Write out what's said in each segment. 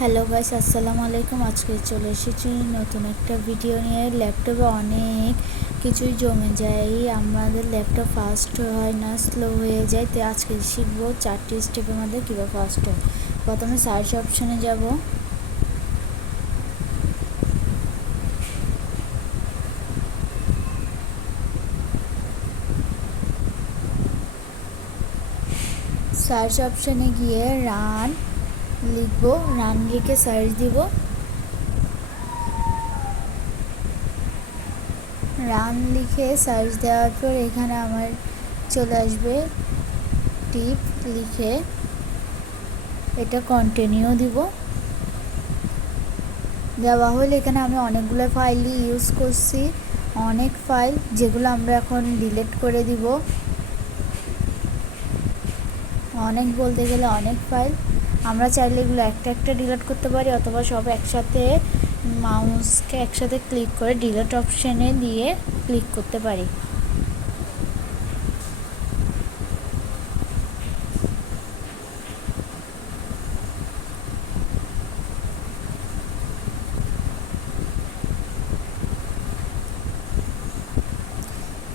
Hello guys, আসসালামু আলাইকুম। আজকে চলে এসেছি নতুন একটা ভিডিও নিয়ে। ল্যাপটপে অনেক কিছুই জমে যায়, আমাদের ল্যাপটপ ফাস্ট হয় না, স্লো হয়ে যায়। তো আজকে শিখবো 4টি স্টেপের মধ্যে কীভাবে ফাস্ট হয়। প্রথমে সার্চ অপশানে যাব। সার্চ অপশানে গিয়ে রান লিখবো, রান লিখে সার্চ দিব। রান লিখে সার্চ দেওয়ার পর এখানে আমার চলে আসবে টিপ লিখে, এটা কন্টিনিউ দিব। দেওয়া হলে এখানে আমি অনেকগুলো ফাইলই ইউজ করছি, অনেক ফাইল যেগুলো আমরা এখন ডিলিট করে দিব। অনেক বলতে গেলে অনেক ফাইল, আমরা চাইলে এগুলো একটা একটা ডিলিট করতে পারি, অথবা সব একসাথে মাউসকে একসাথে ক্লিক করে ডিলিট অপশানে দিয়ে ক্লিক করতে পারি।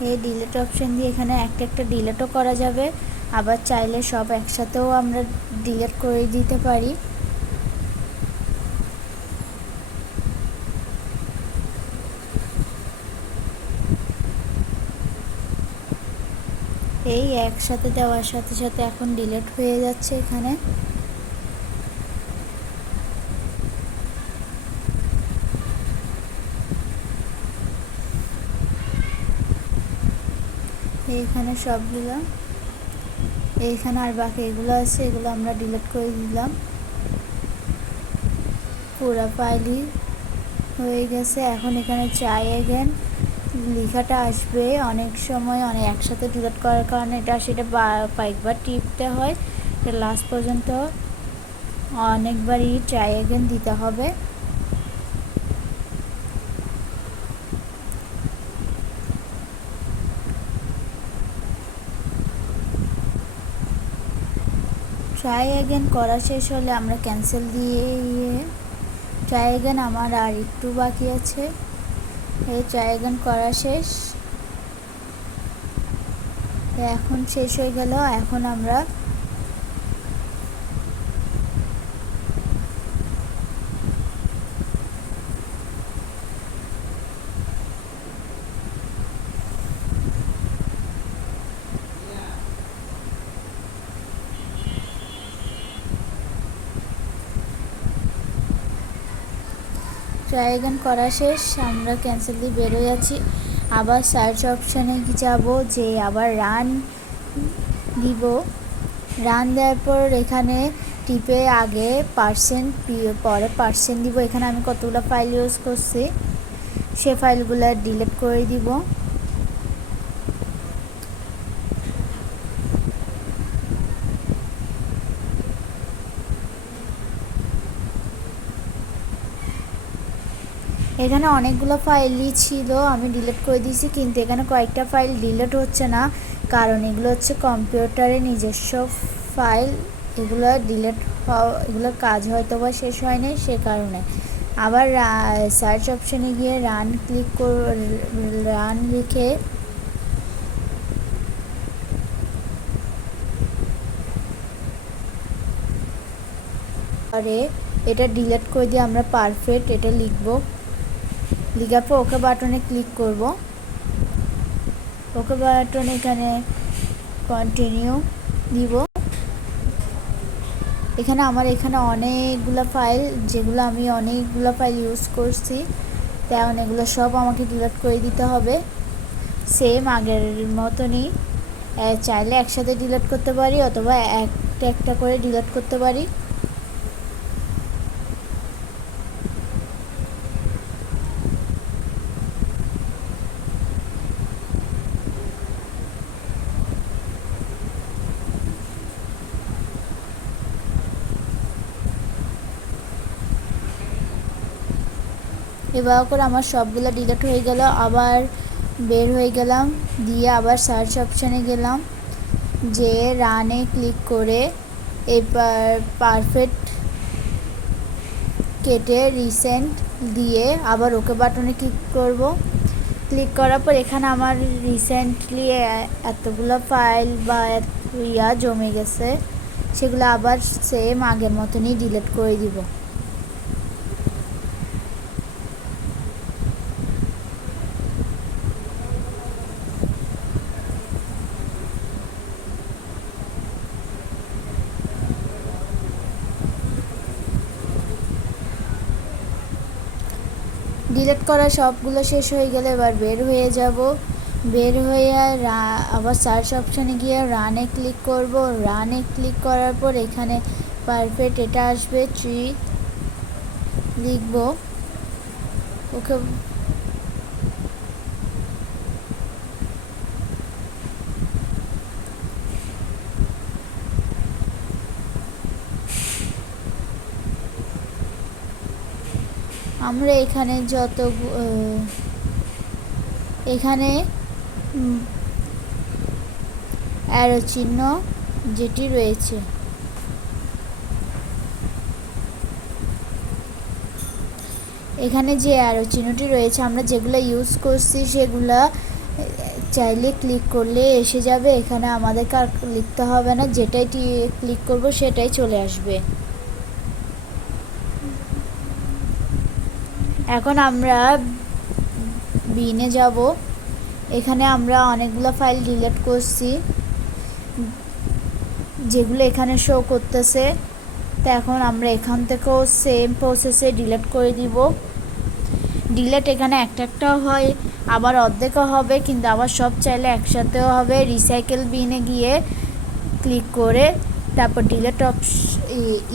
এই ডিলিট অপশান দিয়ে এখানে একটা একটা ডিলিটও করা যাবে, আবার চাইলে সব একসাথেও আমরা ডিলিট করে দিতে পারি। এই একসাথে দেওয়ার সাথে সাথে এখন ডিলিট হয়ে যাচ্ছে এখানে। এইখানে সবগুলো, এইখানে আর বাকি এগুলো আছে, এগুলো আমরা ডিলিট করে দিলাম। পুরো ফাইলই হয়ে গেছে। এখন এখানে ট্রাই অ্যাগেন লেখাটা আসবে, অনেক সময় অনেক একসাথে ডিলিট করার কারণে সেটা কয়েকবার টিপতে হয়, লাস্ট পর্যন্ত অনেকবারই ট্রাই অ্যাগেন দিতে হবে। ট্রাই অ্যাগেন করা শেষ হলে আমরা ক্যান্সেল দিয়ে ট্রাই অ্যাগেন আমার আর একটু বাকি আছে। এই ট্রাই অ্যাগেন করা শেষ, এখন শেষ হয়ে গেল। এখন আমরা ট্রাই অ্যাগেন করা শেষ, আমরা ক্যান্সেল দিয়ে বেরোয় যাচ্ছি। আবার সার্চ অপশানে যাব, যে আবার রান দিব। রান দেওয়ার পর এখানে টিপে আগে পার্সেন্ট, পরে পার্সেন্ট দিব। এখানে আমি কতগুলো ফাইল ইউজ করছি সে ফাইলগুলো ডিলিট করে দিব। এখানে অনেকগুলো ফাইলই ছিল, আমি ডিলিট করে দিয়েছি, কিন্তু এখানে কয়েকটা ফাইল ডিলিট হচ্ছে না, কারণ এগুলো হচ্ছে কম্পিউটারে নিজস্ব ফাইল। এগুলো ডিলিট এগুলোর কাজ হয়তো বা শেষ হয়নি, সে কারণে। আবার সার্চ অপশানে গিয়ে রান ক্লিক রান লিখে পরে এটা ডিলিট করে দিয়ে আমরা পারফেক্ট এটা লিখবো। লিখার পর ওকে বাটনে ক্লিক করব। ওকে বাটন এখানে কন্টিনিউ দিব। এখানে আমার অনেকগুলো ফাইল, যেগুলো আমি অনেকগুলো ফাইল ইউজ করছি, তাই অনেকগুলো সব আমাকে ডিলিট করে দিতে হবে। সেম আগের মতনই, চাইলে একসাথে ডিলিট করতে পারি, অথবা একটা একটা করে ডিলিট করতে পারি। এবার করে আমার সবগুলো ডিলিট হয়ে গেল। আবার বের হয়ে গেলাম, দিয়ে আবার সার্চ অপশানে গেলাম, যে রানে ক্লিক করে এবার পারফেক্ট কেটে রিসেন্ট দিয়ে আবার ওকে বাটনে ক্লিক করব। ক্লিক করার পর এখানে আমার রিসেন্টলি এতগুলো ফাইল বা জমে গেছে, সেগুলো আবার সেম আগের মতনই ডিলিট করে দিব। ডিলিট করা সবগুলো শেষ হয়ে গেলে এবার বের হয়ে যাব। বের হয়ে আবার সার্চ অপশানে গিয়ে রানে ক্লিক করব। রানে ক্লিক করার পর এখানে পারফেক্ট এটা আসবে, ট্রি লিখব। ওকে আমরা এখানে এখানে অ্যারো চিহ্ন যেটি রয়েছে, এখানে যে অ্যারো চিহ্নটি রয়েছে আমরা যেগুলো ইউজ করছি সেগুলা চাইলে ক্লিক করলে এসে যাবে। এখানে আমাদেরকে আর লিখতে হবে না, যেটাই ক্লিক করব সেটাই চলে আসবে। এখন আমরা বিনে যাব। এখানে আমরা অনেকগুলো ফাইল ডিলিট করছি যেগুলো এখানে শো করতেছে, তো এখন আমরা এখান থেকেও সেম প্রসেসে ডিলিট করে দিব। ডিলিট এখানে একটাও হয়, আবার অর্ধেকও হবে, কিন্তু আবার সব চাইলে একসাথেও হবে। রিসাইকেল বিনে গিয়ে ক্লিক করে তারপর ডিলিট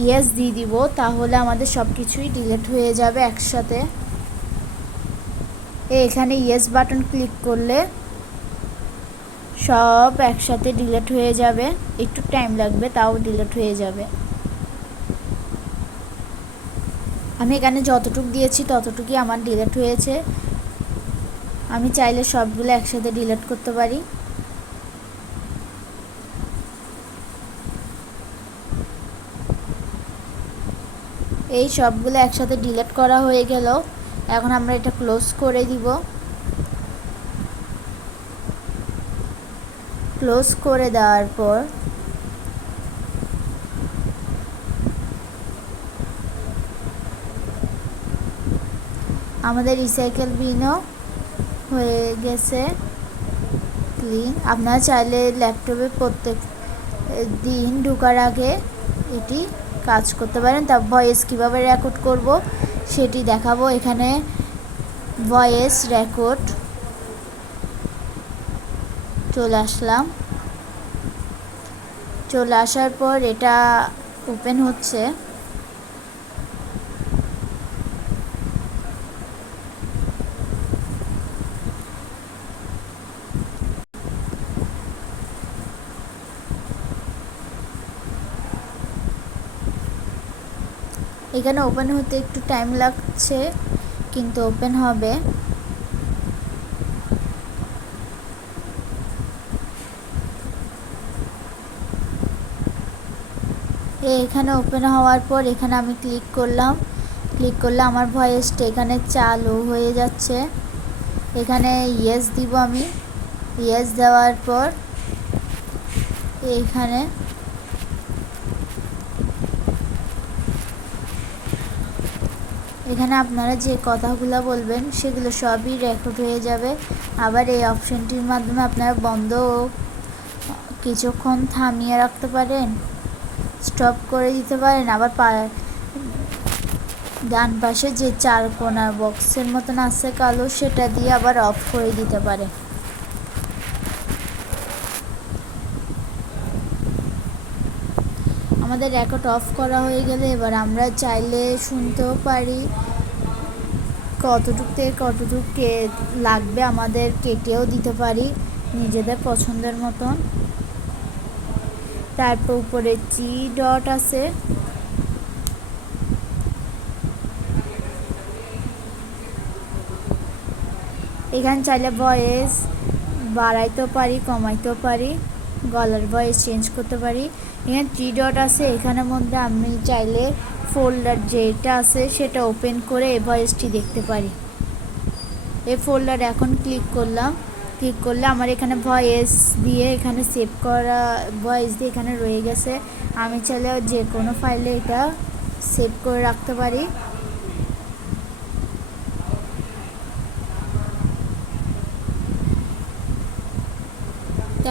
ইয়েস দিয়ে দিব, তাহলে আমাদের সব কিছুই ডিলিট হয়ে যাবে একসাথে। এখানে ইয়েস বাটন ক্লিক করলে সব একসাথে ডিলিট হয়ে যাবে, একটু টাইম লাগবে তাও ডিলিট হয়ে যাবে। আমি এখানে যতটুকু দিয়েছি ততটুকুই আমার ডিলিট হয়েছে। আমি চাইলে সবগুলো একসাথে ডিলিট করতে পারি। এই সবগুলো একসাথে ডিলিট করা হয়ে গেল। এখন আমরা এটা ক্লোজ করে দিব। ক্লোজ করে দেওয়ার পর আমাদের রিসাইকেল বিনও হয়ে গেছে ক্লিন। আপনারা চাইলে ল্যাপটপে প্রত্যেক দিন ঢোকার আগে এটি কাজ করতে পারেন। তা ভয়েস কীভাবে রেকর্ড করব সেটি দেখাবো। এখানে ভয়েস রেকর্ড চলে আসলাম। চলে আসার পর এটা ওপেন হচ্ছে। এখানে ওপেন হতে একটু টাইম লাগছে, কিন্তু ওপেন হবে। এখানে ওপেন হওয়ার পর এখানে আমি ক্লিক করলাম। ক্লিক করলে আমার ভয়েসটা এখানে চালু হয়ে যাচ্ছে। এখানে ইয়েস দিব আমি। ইয়েস দেওয়ার পর এখানে আপনারা যে কথাগুলো বলবেন সেগুলো সবই রেকর্ড হয়ে যাবে। আবার এই অপশনটির মাধ্যমে আপনারা বন্ধ কিছুক্ষণ থামিয়ে রাখতে পারেন, স্টপ করে দিতে পারেন। আবার ডান পাশে যে চার কোণার বক্সের মতন আছে কালো, সেটা দিয়ে আবার অফ করে দিতে পারে। আমাদের রেকর্ড অফ করা হয়ে গেলে এবার আমরা চাইলে শুনতেও পারি। কতটুকু থেকে কতটুকু লাগবে আমাদের কেটেও দিতে পারি নিজেদের পছন্দের মতন। তারপর উপরে জি ডট আছে, এখানে চাইলে ভয়েস বাড়াইতেও পারি কমাইতেও পারি, গলার ভয়েস চেঞ্জ করতে পারি। এখানে থ্রি ডট আছে, এখানের মধ্যে আমি চাইলে ফোল্ডার যেটা আছে সেটা ওপেন করে এই ভয়েসটি দেখতে পারি। এই ফোল্ডার এখন ক্লিক করলে আমার এখানে ভয়েস দিয়ে এখানে সেভ করা ভয়েস দিয়ে এখানে রয়ে গেছে। আমি চাইলে যে কোনো ফাইলে এটা সেভ করে রাখতে পারি।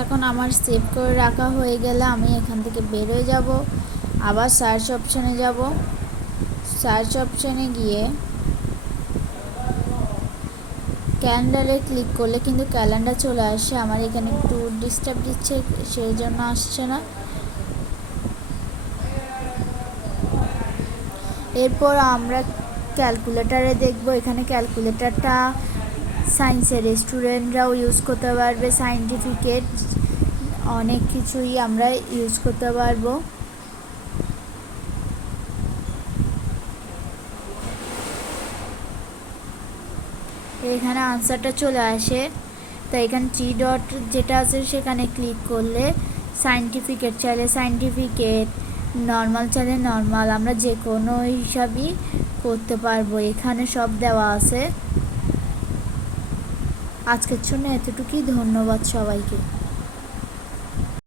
এখন আমার সেভ করে রাখা হয়ে গেলে আমি এখান থেকে বের হয়ে যাব, আবার সার্চ অপশানে যাব। সার্চ অপশানে গিয়ে ক্যালেন্ডারে ক্লিক করলে কিন্তু ক্যালেন্ডার চলে আসে। আমার এখানে একটু ডিস্টার্ব দিচ্ছে, সেই জন্য আসছে না। এরপর আমরা ক্যালকুলেটারে দেখব। এখানে ক্যালকুলেটারটা সায়েন্সের স্টুডেন্টরাও ইউজ করতে পারবে, সায়েন্টিফিকেট অনেক কিছুই আমরা ইউজ করতে পারবো। এখানে আনসারটা চলে আসে। তো এখানে 3 ডট যেটা আছে সেখানে ক্লিক করলে সায়েন্টিফিকেট চাইলে সায়েন্টিফিকেট, নর্মাল চাইলে নর্মাল, আমরা যে কোনো হিসাবই করতে পারবো। এখানে সব দেওয়া আছে। আজকের জন্য এতটুকুই। ধন্যবাদ সবাইকে।